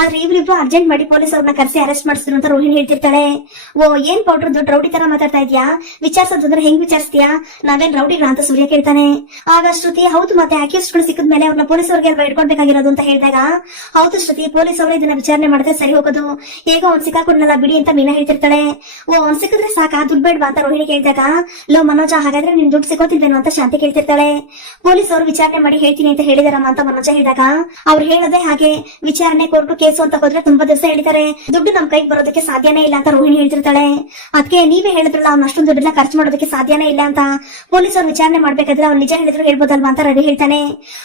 ಆದ್ರೆ ಇವ್ರಿಬ್ರು ಅರ್ಜೆಂಟ್ ಮಾಡಿ ಪೊಲೀಸ್ ಅವ್ರನ್ನ ಕರೆಸಿ ಅರೆಸ್ಟ್ ಮಾಡಿಸಿದ್ರು ಅಂತ ರೋಹಿಣಿ ಹೇಳ್ತಿರ್ತಾಳೆ. ಓ, ಏನ್ ಪೌಡರ್ ದುಡ್ಡು ರೌಡಿ ತರ ಮಾತಾಡ್ತಾ ಇದ್ಯಾ? ವಿಚಾರಿಸೋದಂದ್ರೆ ಹೆಂಗ್ ವಿಚಾರಿಸ್ತೀಯಾ? ನಾವೇನ್ ರೌಡಿ ಅಂತ ಸೂರ್ಯ ಕೇಳ್ತಾನೆ. ಆಗ ಶ್ರುತಿ, ಹೌದು ಮತ್ತೆ ಅಕ್ಯೂಸ್ಟ್ಗಳು ಸಿಕ್ಕಿದ ಮೇಲೆ ಅವ್ರನ್ನ ಪೊಲೀಸ್ ಅವ್ರಿಗೆ ಅಲ್ವಾ ಇಟ್ಕೊಳ್ಬೇಕಾಗಿರೋದು ಅಂತ ಹೇಳಿದಾಗ, ಹೌದು ಶ್ರುತಿ, ಪೊಲೀಸ್ ಅವರು ಇದನ್ನ ವಿಚಾರಣೆ ಮಾಡಿದ್ರೆ ಸರಿ ಹೋಗೋದು. ಹೇಗೋ ಅವ್ನ್ ಸಿಕ್ಕಾಕೊಂಡ್ನಲ್ಲ ಬಿಡಿ ಅಂತ ಮೀನಾ ಹೇಳ್ತಿರ್ತಾಳೆ. ಓ, ಅವ್ನ್ ಸಿಕ್ಕಿದ್ರೆ ಸಾಕ? ದುಡ್ಡು ಬೇಡ್ವಾ ಅಂತ ರೋಹಿಣಿ ಕೇಳಿದಾಗ, ಲೋ ಮನೋಜ, ಹಾಗಾದ್ರೆ ನಿನ್ ದುಡ್ಡು ಸಿಗೋತಿದ್ದೇನು ಅಂತ ಶಾಂತಿ ಕೇಳ್ತಿರ್ತಾಳೆ. ಪೊಲೀಸ್ ಅವರು ವಿಚಾರಣೆ ಮಾಡಿ ಹೇಳ್ತೀನಿ ಅಂತ ಹೇಳಿದಾರಮ್ಮ ಅಂತ ಮನೋಜ ಹೇಳಿದಾಗ, ಅವ್ರು ಹೇಳೋದೇ ಹಾಗೆ ವಿಚಾರಣೆ ಕೊರ್ಟು ಕೇಸು ಅಂತ ಹೋದ್ರೆ ತುಂಬಾ ದಿವಸ ಹೇಳ್ತಾರೆ ದುಡ್ಡು ನಮ್ ಕೈಗೆ ಬರೋದಕ್ಕೆ ಸಾಧ್ಯನೇ ಇಲ್ಲ ಅಂತ ರೋಹಿಣಿ ಹೇಳ್ತಿರ್ತಾಳೆ. ಅದಕ್ಕೆ ನೀವೇ ಹೇಳಿದ್ರಲ್ಲ, ಅವ್ನ ಅಷ್ಟೊಂದು ದುಡ್ಡನ್ನ ಖರ್ಚು ಮಾಡೋದಕ್ಕೆ ಸಾಧ್ಯನೇ ಇಲ್ಲ ಅಂತ. ಪೊಲೀಸ್ ಅವ್ರು ವಿಚಾರಣೆ ಮಾಡ್ಬೇಕಾದ್ರೆ ಅವ್ರು ನಿಜ ಹೇಳಿದ್ರು ಹೇಳ್ಬೋದಲ್ವಾ ಅಂತ ರವಿ ಹೇಳ್ತಾನೆ.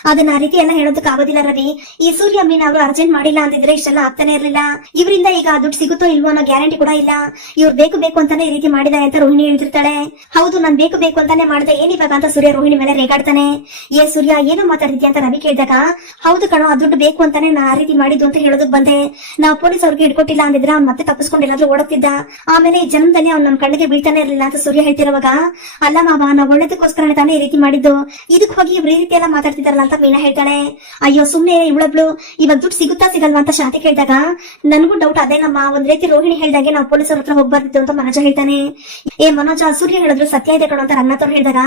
ಅದನ್ನ ಆ ರೀತಿ ಎಲ್ಲ ಹೇಳೋದಕ್ಕೆ ಆಗೋದಿಲ್ಲ ಬಂದಿಲ್ಲ ರವಿ ಈ ಸೂರ್ಯ ಮೀನ್ ಅವರು ಅರ್ಜೆಂಟ್ ಮಾಡಿಲ್ಲ ಅಂದಿದ್ರೆ ಇಷ್ಟೆಲ್ಲ ಆಗ್ತಾನೆ ಇರ್ಲಿಲ್ಲ. ಇವರಿಂದ ಈಗ ದುಡ್ಡು ಸಿಗುತ್ತೋ ಇಲ್ವೋ ಅನ್ನೋ ಗ್ಯಾರಂಟಿ ಕೂಡ ಇಲ್ಲ. ಇವ್ರು ಬೇಕು ಬೇಕು ಅಂತಾನೆ ಈ ರೀತಿ ಮಾಡಿದ ಅಂತ ರೋಹಿಣಿ ಹೇಳ್ತಿರ್ತಾಳೆ. ಹೌದು, ನಾನ್ ಬೇಕು ಬೇಕು ಅಂತಾನೆ ಮಾಡಿದೆ. ಏನ್ ಅಂತ ಸೂರ್ಯ ರೋಹಿಣಿ ಮೇಲೆ ರೇಗಾಡ್ತಾನೆ? ಏ ಸೂರ್ಯ, ಏನು ಮಾತಾಡಿದ್ಯಾ ಅಂತ ರವಿ ಕೇಳಿದಾಗ, ಹೌದು ಕಣೋ, ಆ ದುಡ್ಡು ಬೇಕು ಅಂತಾನೆ ನಾ ಆ ರೀತಿ ಮಾಡಿದ್ದು ಅಂತ ಹೇಳೋದಕ್ ಬಂದೆ. ನಾವು ಪೊಲೀಸ್ ಅವ್ರಿಗೆ ಇಟ್ಕೊಟ್ಟಿಲ್ಲ ಅಂದಿದ್ರೆ ಮತ್ತೆ ತಪ್ಪಿಸ್ಕೊಂಡು ಎಲ್ಲಾದ್ರೂ ಓಡುತ್ತಿದ್ದ ಆಮೇಲೆ ಈ ಜನ್ಮದಲ್ಲಿ ಅವ್ನು ನಮ್ ಕಣ್ಣಿಗೆ ಬೀಳ್ತಾನೆ ಇರಲಿಲ್ಲ ಅಂತ ಸೂರ್ಯ ಹೇಳ್ತಿರುವಾಗ, ಅಲ್ಲ ಮಾವ, ನಾವು ಒಳ್ಳೇದಕ್ಕೋಸ್ಕರ ತಾನೇ ಈ ರೀತಿ ಮಾಡಿದ್ದು. ಇದಕ್ಕೆ ಹೋಗಿ ಇವ್ರು ಈ ರೀತಿ ಎಲ್ಲ ಮಾತಾಡ್ತಿದಾರಲ್ಲ ಅಂತ ಮೀನಾ ಹೇಳ್ತಾಳೆ. ಅಯ್ಯೋ ಸುಮ್ನೆ ಇವಳೊಬ್ಳು ಇವಾಗ ದುಡ್ಡು ಸಿಗುತ್ತಾ ಸಿಗಲ್ವಾ ಅಂತ ಶಾಂತಿ ಕೇಳಿದಾಗ ನನಗೂ ಡೌಟ್ ಅದೇನಮ್ಮ ಒಂದ್ ರೀತಿ ರೋಹಿಣಿ ಹೇಳಿದಾಗೆ ನಾವು ಪೊಲೀಸರ ಹತ್ರ ಹೋಗ್ಬಾರ್ದಿತ್ತು ಅಂತ ಮನೋಜ ಹೇಳ್ತಾನೆ. ಏ ಮನೋಜ, ಸೂರ್ಯ ಹೇಳಿದ್ರು ಸತ್ಯ ಇದೆ ಕಣೋ ಅಂತ ರಂಗನಾಥವ್ರು ಹೇಳಿದಾಗ,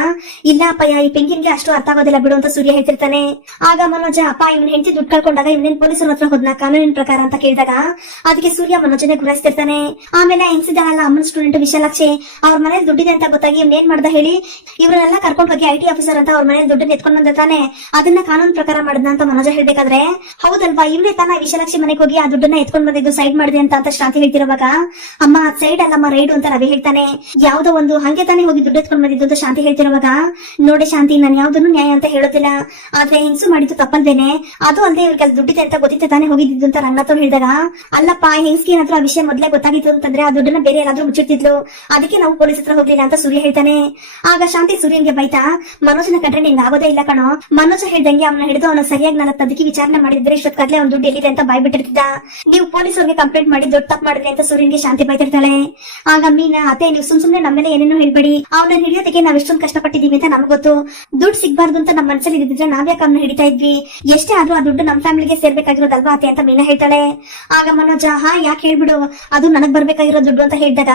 ಇಲ್ಲ ಅಪ್ಪಯ್ಯ, ಈ ಪೆಂಗಿನ್ಗೆ ಅಷ್ಟು ಅರ್ಥ ಆಗೋದಿಲ್ಲ ಬಿಡು ಅಂತ ಸೂರ್ಯ ಹೇಳ್ತಿರ್ತಾನೆ. ಆಗ ಮನೋಜ, ಅಪ್ಪ, ಇವ್ನ ಹೆಂಡತಿ ದುಡ್ಡು ಕಳ್ಕೊಂಡಾಗ ಇವನೇನ್ ಪೊಲೀಸರ ಹತ್ರ ಹೋದ್ನ ಕಾನೂನಿನ ಪ್ರಕಾರ ಅಂತ ಕೇಳಿದಾಗ, ಅದಕ್ಕೆ ಸೂರ್ಯ ಮನೋಜನೆ ಗುರಾಯಿಸ್ತಿರ್ತಾನೆ. ಆಮೇಲೆ ಹೆಂಗ್ಸಿದಾರಲ್ಲ ಅಮ್ಮನ ಸ್ಟೂಡೆಂಟ್ ವಿಶಾಲಾಕ್ಷಿ, ಅವ್ರ ಮನೇಲಿ ದುಡ್ಡಿದೆ ಅಂತ ಗೊತ್ತಾಗಿ ಇವ್ನ ಏನ್ ಮಾಡ್ದ ಹೇಳಿ, ಇವ್ರನ್ನೆಲ್ಲ ಕರ್ಕೊಂಡು ಹೋಗಿ ಐ ಟಿ ಆಫೀಸರ್ ಅಂತ ಅವ್ರ ಮನೇಲಿ ದುಡ್ಡನ್ನ ಎತ್ಕೊಂಡ್ ಬಂದಿರ್ತಾನೆ ತಾನೆ ಅದನ್ನ ಕಾನೂನು ಪ್ರಕಾರ ಮಾಡದ್ನ ಅಂತ ಮನೋಜ ಹೇಳ್ಬೇಕಾದ್ರೆ? ಹೌದಲ್ವಾ? ಇವನೇ ತಾನ ವಿಶಾಲಾಕ್ಷಿ ಮನೆಗೆ ಹೋಗಿ ಆ ದುಡ್ಡನ್ನ ಎತ್ಕೊಂಡ್ ಬಂದಿದ್ದು ಸೈಡ್ ಮಾಡಿದೆ ಅಂತ ಅಂತ ಶಾಂತಿ ಹೇಳ್ತಿರುವಾಗ? ಅಮ್ಮ ಸೈಡ್ ಅಲ್ಲಮ್ಮ, ರೈಡು ಅಂತ ರವಿ ಹೇಳ್ತಾನೆ. ಯಾವ್ದೋ ಒಂದು ಹಂಗೆ ತಾನೇ ಹೋಗಿ ದುಡ್ಡು ಎತ್ಕೊಂಡ್ ಬಂದಿದ್ದು ಅಂತ ಶಾಂತಿ ಹೇಳ್ತಿರುವಾಗ? ನೋಡಿ ಶಾಂತಿ ನಾನು ಯಾವ್ದನ್ನು ನ್ಯಾಯ ಅಂತ ಹೇಳೋದಿಲ್ಲ. ಆದ್ರೆ ಹಿಂಸು ಮಾಡಿದ್ದು ತಪ್ಪಲ್ದೇನೆ ಅದು ಅಲ್ಲದೆ ಇವ್ರಿಗೆ ದುಡ್ಡಿದೆ ಅಂತ ಗೊತ್ತಿತ್ತೆ ತಾನೇ ಹೋಗಿದ್ದು ಅಂತ ರಂಗನಾಥ್ ಹೇಳಿದಾಗ. ಅಲ್ಲಪ್ಪ ಹೆಂಗ್ಸ್ಗೆ ಏನಾದ್ರೂ ಆ ವಿಷಯ ಮೊದ್ಲೇ ಗೊತ್ತಾಗಿತ್ತು ಅಂತಂದ್ರೆ ಆ ದುಡ್ಡನ್ನ ಬೇರೆ ಯಾರಾದ್ರೂ ಮುಚ್ಚಿರ್ತಿದ್ಲು ಅದಕ್ಕೆ ನಾವು ಪೊಲೀಸ್ ಹತ್ರ ಹೋಗ್ಲಿಲ್ಲ ಅಂತ ಸೂರ್ಯ ಹೇಳ್ತಾನೆ. ಆಗ ಶಾಂತಿ ಸೂರ್ಯನ್ಗೆ ಬೈತಾ, ಮನೋಜನ ಕಂಡ್ರೆ ನಿಂಗೆ ಆಗೋದೇ ಇಲ್ಲ ಕಣೋ. ಮನೋಜ ಹೇಳ್ದಂಗೆ ಅವನ ಹಿಡಿದು ಅವನ ಸರಿಯಾಗಿ ನಾಲ್ಕು ಅದಕ್ಕೆ ವಿಚಾರಣೆ ಮಾಡಿದ್ರೆ ಇಷ್ಟೊತ್ಕಾಗ್ಲೇ ಅವ್ನ ದುಡ್ಡು ಎಲ್ಲಿದೆ ಅಂತ ಬಾಯ್ಬಿಟ್ಟಿರ್ತಿದ್ದ. ನೀವು ಪೊಲೀಸ್ ಪೊಲೀಸರಿಗೆ ಕಂಪ್ಲೇಂಟ್ ಮಾಡಿ ದೊಡ್ಡ ತಪ್ಪು ಮಾಡಿದ್ರೆ ಅಂತ ಸೂರ್ಯನ್ಗೆ ಶಾಂತಿ ಬೈತಿರ್ತಾಳೆ ಆಗ ಮೀನಾ, ಅತ್ತೆ, ನೀವು ಸುಮ್ ಸುಮ್ನೆ ನಮ್ಮೇಲೆ ಏನೇನೋ ಹೇಳ್ಬೇಡಿ. ಅವನ ಹಿಡಿಯೋದಕ್ಕೆ ನಾವ್ ಎಷ್ಟೊಂದು ಕಷ್ಟಪಟ್ಟಿದೀವಿ ಅಂತ ನಮ್ಗೆ ಗೊತ್ತು. ದುಡ್ಡು ಸಿಗ್ಬಾರ್ದು ಅಂತ ನಮ್ಮ ಮನಸ್ಸಲ್ಲಿ ಇದ್ದಿದ್ರೆ ನಾವ್ಯಾಕೆ ಅವ್ನ ಹಿಡಿತಾ ಇದ್ವಿ? ಎಷ್ಟೇ ಆದ್ರೂ ಆ ದುಡ್ಡು ನಮ್ಮ ಫ್ಯಾಮಿಲಿಗೆ ಸೇರ್ಬೇಕಾಗಿರೋದಲ್ವಾ ಅತ್ತೆ? ಅಂತ ಮೀನಾ ಹೇಳ್ತಾಳೆ. ಆಗ ಮನೋಜ, ಹಾ, ಯಾಕೆ ಹೇಳ್ಬಿಡು? ಅದು ನನಗ್ ಬರ್ಬೇಕಾಗಿರೋ ದುಡ್ಡು ಅಂತ ಹೇಳ್ದಾಗ,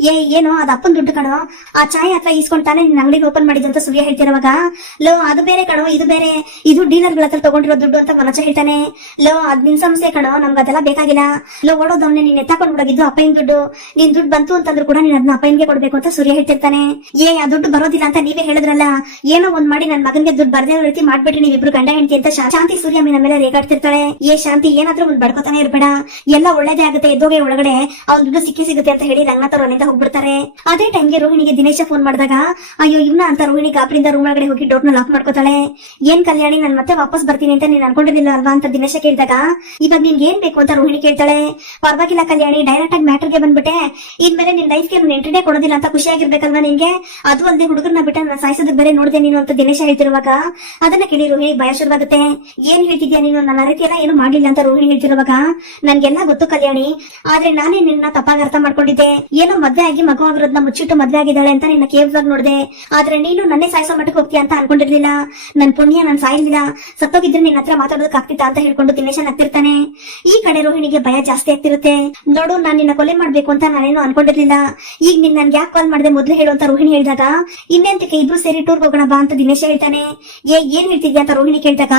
ಏ, ಏನೋ, ಅದ ಅಪ್ಪನ್ ದುಡ್ಡು ಕಣೋ. ಆ ಚಾಯ್ ಹತ್ರ ಈಸ್ಕೊಂಡ್ ನಿನ್ನ ನಿನ್ ಅಂಗಡಿ ಓಪನ್ ಮಾಡಿದ್ ಅಂತ ಸೂರ್ಯ ಹೇಳ್ತಿರುವಾಗ, ಲೋ, ಅದು ಬೇರೆ ಕಣೋ, ಇದು ಬೇರೆ. ಇದು ಡೀಲರ್ಗಳ ಹತ್ರ ತಗೊಂಡಿರೋ ದುಡ್ಡು ಅಂತ ಮನೋಜ ಹೇಳ್ತಾನೆ. ಲೋ, ಅದ್ ನಿನ್ ಸಮಸ್ಯೆ ಕಣೋ, ನಮ್ಗೆ ಅದೆಲ್ಲ ಬೇಕಾಗಿಲ್ಲ. ಲೋ ಓಡೋದವನ್ನೇ ನೀನ್ ಎತ್ತಾಕೊಂಡ್ ಬಿಡೋಗಿದ್ದು ಅಪ್ಪಯ್ಯನ್ ದುಡ್ಡು. ನಿನ್ ದುಡ್ಡು ಬಂತು ಅಂತಂದ್ರು ಕೂಡ ನೀನ್ ಅದನ್ನ ಅಪ್ಪಯ್ಯನ್ಗೆ ಕೊಡ್ಬೇಕು ಅಂತ ಸೂರ್ಯ ಹೇಳ್ತಿರ್ತಾನೆ. ಏ, ಆ ದುಡ್ಡು ಬರೋದಿಲ್ಲ ಅಂತ ನೀವೇ ಹೇಳಿದ್ರಲ್ಲ. ಏನೋ ಒಂದ್ ಮಾಡಿ ನನ್ ಮಗನ್ಗೆ ದುಡ್ಡು ಬರ್ದೇ ರೀತಿ ಮಾಡ್ಬಿಟ್ರಿ ನೀವಿಬ್ರು ಗಂಡ ಹೆಂಡತಿ ಅಂತ ಶಾಂತಿ ಸೂರ್ಯ ಮೀನ ಮೇಲೆ ರೇಗಾಡ್ತಿರ್ತಾಳೆ. ಏ, ಶಾಂತಿ, ಏನಾದ್ರೂ ಒಂದ್ ಬಡ್ಕೋತಾನೆ ಇರ್ಬೇಡ. ಎಲ್ಲ ಒಳ್ಳೇದೇ ಆಗುತ್ತೆ, ಎದ್ದೋಗೆ ಒಳಗಡೆ. ಅವ್ನ್ ದುಡ್ಡು ಸಿಕ್ಕಿ ಸಿಗುತ್ತೆ ಅಂತ ಹೇಳಿ ರಂಗನಾಥ್ ಅವ್ರ ಅಲ್ಲಿಂದ ಹೋಗ್ಬಿಡ್ತಾರೆ. ಅದೇ ಟೈಮ್ಗೆ ರೋಹಿಣಿಗೆ ದಿನೇಶ ಫೋನ್ ಮಾಡಿದಾಗ, ಅಯ್ಯೋ, ಇವ್ನ ಅಂತ ರೋಹಿಣಿ ಗಾಬರಿಂದ ರೂಮ್ ಒಳಗಡೆ ಹೋಗಿ ಡೋರ್ನ ಲಾಕ್ ಮಾಡ್ಕೋತಾಳೆ. ಏನ್ ಕಲ್ಯಾಣಿ, ನಾನ್ ಮತ್ತೆ ವಾಪಸ್ ಬರ್ತೀನಿ ಅಂತ ನೀನ್ ಅಲ್ವಾ ಅಂತ ದಿನೇಶ ಕೇಳಿದಾಗ, ಇವಾಗ ನಿನ್ಗೆ ಏನ್ ಬೇಕು ಅಂತ ರೋಹಿಣಿ ಕೇಳ್ತಾಳೆ. ಪರವಾಗಿಲ್ಲ ಕಲ್ಯಾಣಿ ಡೈರೆಕ್ಟ್ ಆಗಿ ಮ್ಯಾಟರ್ಗೆ ಬಂದ್ಬಿಟ್ಟೆ. ಇನ್ಮೇಲೆ ನಿನ್ ಲೈಫ್ಗೆ ಎಂಟ್ರಿನೇ ಕೊಡೋದಿಲ್ಲ ಅಂತ ಖುಷಿಯಾಗಿರ್ಬೇಕಲ್ವಾ ನಿನ್ಗೆ? ಅದು ಅಲ್ಲದೆ ಹುಡುಗರನ್ನ ಬಿಟ್ಟ ನಾನು ಸಾಯಿಸೋದಕ್ಕೆ ಬೇರೆ ನೋಡಿದೆ ನೀನು ಅಂತ ದಿನೇಶ ಹೇಳ್ತಿರುವಾಗ, ಅದನ್ನ ಕೇಳಿ ರೋಹಿಣಿ ಭಯ ಶುರುವಾಗುತ್ತೆ. ಏನ್ ಹೇಳ್ತಿದ್ಯಾ ನೀನು? ನನ್ನ ರೀತಿ ಎಲ್ಲ ಏನು ಮಾಡಿಲ್ಲ ಅಂತ ರೋಹಿಣಿ ಹೇಳ್ತಿರುವಾಗ, ನನ್ಗೆಲ್ಲ ಗೊತ್ತು ಕಲ್ಯಾಣಿ, ಆದ್ರೆ ನಾನೇ ನಿನ್ನ ತಪ್ಪಾಗಿ ಅರ್ಥ ಮಾಡ್ಕೊಂಡಿದ್ದೆ. ಏನೋ ಮದ್ವೆ ಆಗಿ ಮಗು ಆಗಿರೋದ್ನ ಮುಚ್ಚಿಟ್ಟು ಮದ್ವೆ ಆಗಿದ್ದಾಳೆ ಅಂತ ನಿನ್ನ ಕೇವ್ವಾಗಿ ನೋಡಿದೆ. ಆದ್ರೆ ನೀನು ನನ್ನೇ ಸಾಯಿಸೋ ಮಟ್ಟಕ್ಕೆ ಹೋಗ್ತೀಯ ಅಂತ ಅನ್ಕೊಂಡಿರ್ಲಿಲ್ಲ. ನನ್ ಪುಣ್ಯ ನನ್ ಸಾಯಿಲಿಲ್ಲ. ಸತ್ತೋಗಿದ್ರೆ ನಿನ್ನ ಹತ್ರ ಮಾತಾಡೋದಕ್ ಆಗ್ತಿತ್ತ ಅಂತ ಹೇಳ್ಕೊಂಡು ದಿನೇಶನ್ ಹತ್ತಿರ್ತಾನೆ. ಈ ಕಡೆ ರೋಹಿಣಿಗೆ ಭಯ ಜಾಸ್ತಿ ಆಗ್ತಿರುತ್ತೆ. ನೋಡು, ನಾನ್ ನಿನ್ನ ಕೊಲೆ ಮಾಡ್ಬೇಕು ಅಂತ ನಾನೇನು ಅನ್ಕೊಂಡಿರ್ಲಿಲ್ಲ. ಈಗ ನಿನ್ ನನ್ ಯಾಕೆ ಕಾಲ್ ಮಾಡಿದೆ ಮೊದ್ಲು ಹೇಳು ಅಂತ ರೋಹಿಣಿ ಹೇಳಿದಾಗ, ಇನ್ನೆಂತಕ್ಕೆ ಇಬ್ರು ಸೇರಿ ಟೂರ್ ಹೋಗೋಣ ಬಾ ಅಂತ ದಿನೇಶ ಹೇಳ್ತಾನೆ. ಏ, ಏನ್ ಹೇಳ್ತಿದ್ಯಾ ಅಂತ ರೋಹಿಣಿ ಕೇಳಿದಾಗ,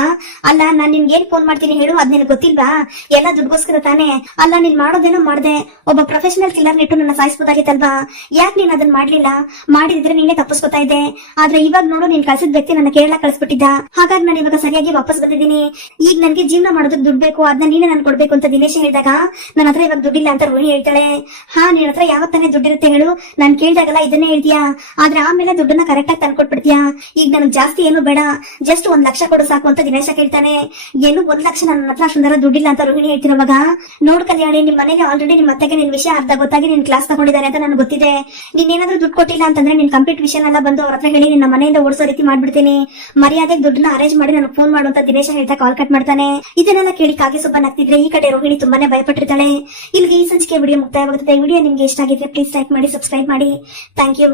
ಅಲ್ಲ, ನಾನ್ ನಿನ್ಗೆ ಏನ್ ಫೋನ್ ಮಾಡ್ತೀನಿ ಹೇಳು, ಅದ್ ನಿನ್ ಗೊತ್ತಿಲ್ವಾ? ಎಲ್ಲ ದುಡ್ಗೋಸ್ಕರ ತಾನೆ. ಅಲ್ಲ, ನೀನ್ ಮಾಡೋದೇನೋ ಮಾಡ್ದೆ. ಒಬ್ಬ ಪ್ರೊಫೆಷನಲ್ ಕಿಲ್ಲರ್ ಇಟ್ಟು ನನ್ನ ಸಾಯಿಸ್ಬೋದಾಗಿತ್ತಲ್ವಾ? ಯಾಕೆ ನೀನ್ ಅದನ್ನ ಮಾಡ್ಲಿಲ್ಲ? ಮಾಡಿದ್ರೆ ನೀನೇ ತಪ್ಪಿಸ್ಕೊತಾ ಇದೆ ಆದ್ರೆ ಇವಾಗ ನೋಡು, ನೀನ್ ಕಳ್ಸಿದ ವ್ಯಕ್ತಿ ನನ್ನ ಕೇರಳ ಕಳ್ಸ್ಬಿಟ್ಟಿದ್ದ. ಹಾಗಾಗಿ ನಾನು ಇವಾಗ ಸರಿಯಾಗಿ ವಾಪಸ್ ಬಂದಿದ್ದೀನಿ. ಈಗ ನನ್ಗೆ ಜೀವನ ಮಾಡೋದಕ್ಕೆ ದುಡ್ಡು ಬೇಕು ಅದನ್ನ ನೀನೇ ನನ್ ಕೊಡ್ಬೇಕು ಅಂತ ದಿನೇಶ್ ಹೇಳಿದಾಗ ನನ್ನ ಹತ್ರ ಇವಾಗ ದುಡ್ಡಿಲ್ಲ ಅಂತ ರೋಹಿಣಿ ಹೇಳ್ತಾಳೆ. ಹಾ ನಿನ್ನ ಹತ್ರ ಯಾವತ್ತಾನೆ ದುಡ್ಡಿರುತ್ತೆ ಹೇಳು. ನಾನು ಕೇಳಿದಾಗಲ್ಲ ಇದನ್ನೇ ಹೇಳ್ತೀಯಾ? ಆದ್ರೆ ಆಮೇಲೆ ದುಡ್ಡನ್ನ ಕರೆಕ್ಟ್ ಆಗಿ ತಂದ್ಕೊಟ್ಬಿಡ್ತೀಯಾ? ಈಗ ನನಗೆ ಜಾಸ್ತಿ ಏನು ಬೇಡ. ಜಸ್ಟ್ ಒಂದ್ ಲಕ್ಷ ಕೊಡು ಸಾಕು ಅಂತ ದಿನೇಶ ಕೇಳ್ತಾನೆ. ಏನು ಒಂದ್ ಲಕ್ಷ ನನ್ನ ಹತ್ರ ಅಷ್ಟೊಂದರ ದುಡ್ಡಿಲ್ಲ ಅಂತ ರೋಹಿಣಿ ಹೇಳ್ತಿರುವಾಗ ನೋಡ್ ಕಲ್ಯಾಣಿ, ನಿಮ್ ಮನೆಗೆ ಆಲ್ರೆಡಿ ನಿಮ್ ಅತ್ತೆಗೆ ನಿನ್ ವಿಷಯ ಅರ್ಧ ಗೊತ್ತಾಗಿ ನಿನ್ ಕ್ಲಾಸ್ ತಗೊಂಡಿದ್ದಾರೆ ಅಂತ ನನಗೆ ಗೊತ್ತಿದೆ. ನೀನ್ ಏನಾದ್ರೂ ದುಡ್ಡು ಕೊಟ್ಟಿಲ್ಲ ಅಂತಂದ್ರೆ ನಿನ್ ಕಂಪ್ಲೀಟ್ ವಿಷಯನೆಲ್ಲ ಬಂದು ಅವ್ರ ಹತ್ರ ಹೇಳಿ ನಿನ್ನ ಮನೆಯಿಂದ ಓಡಿಸೋ ರೀತಿ ಮಾಡ್ಬಿಡ್ತೀನಿ. ಮರ್ಯಾದೆಗೆ ದುಡ್ಡನ್ನ ಅರೇಂಜ್ ಮಾಡಿ ನನಗೆ ಫೋನ್ ಮಾಡು ಅಂತ ದಿನೇಶ ಹೇಳ್ತಾ ಕಾಲ್ ಕಟ್ ಮಾಡ್ತಾನೆ. ಇದನ್ನೆಲ್ಲ ಕೇಳಿ ಕಾಗೆ ಸುಬ್ಬನ್ ಆಗ್ತಿದ್ರೆ ಈ ಕಡೆ ರೋಹಿಣಿ ತುಂಬಾನೇ ಭಯಪಟ್ಟಿರ್ತಾಳೆ. ಇಲ್ಲಿಗೆ ಈ ಸಂಚಿಕೆ ವಿಡಿಯೋ ಮುಕ್ತಾಯವಾಗುತ್ತದೆ. ವಿಡಿಯೋ ನಿಮ್ಗೆ ಇಷ್ಟ ಆಗಿದ್ರೆ ಪ್ಲೀಸ್ ಲೈಕ್ ಮಾಡಿ ಸಬ್ಸ್ಕ್ರೈಬ್ ಮಾಡಿ. Thank you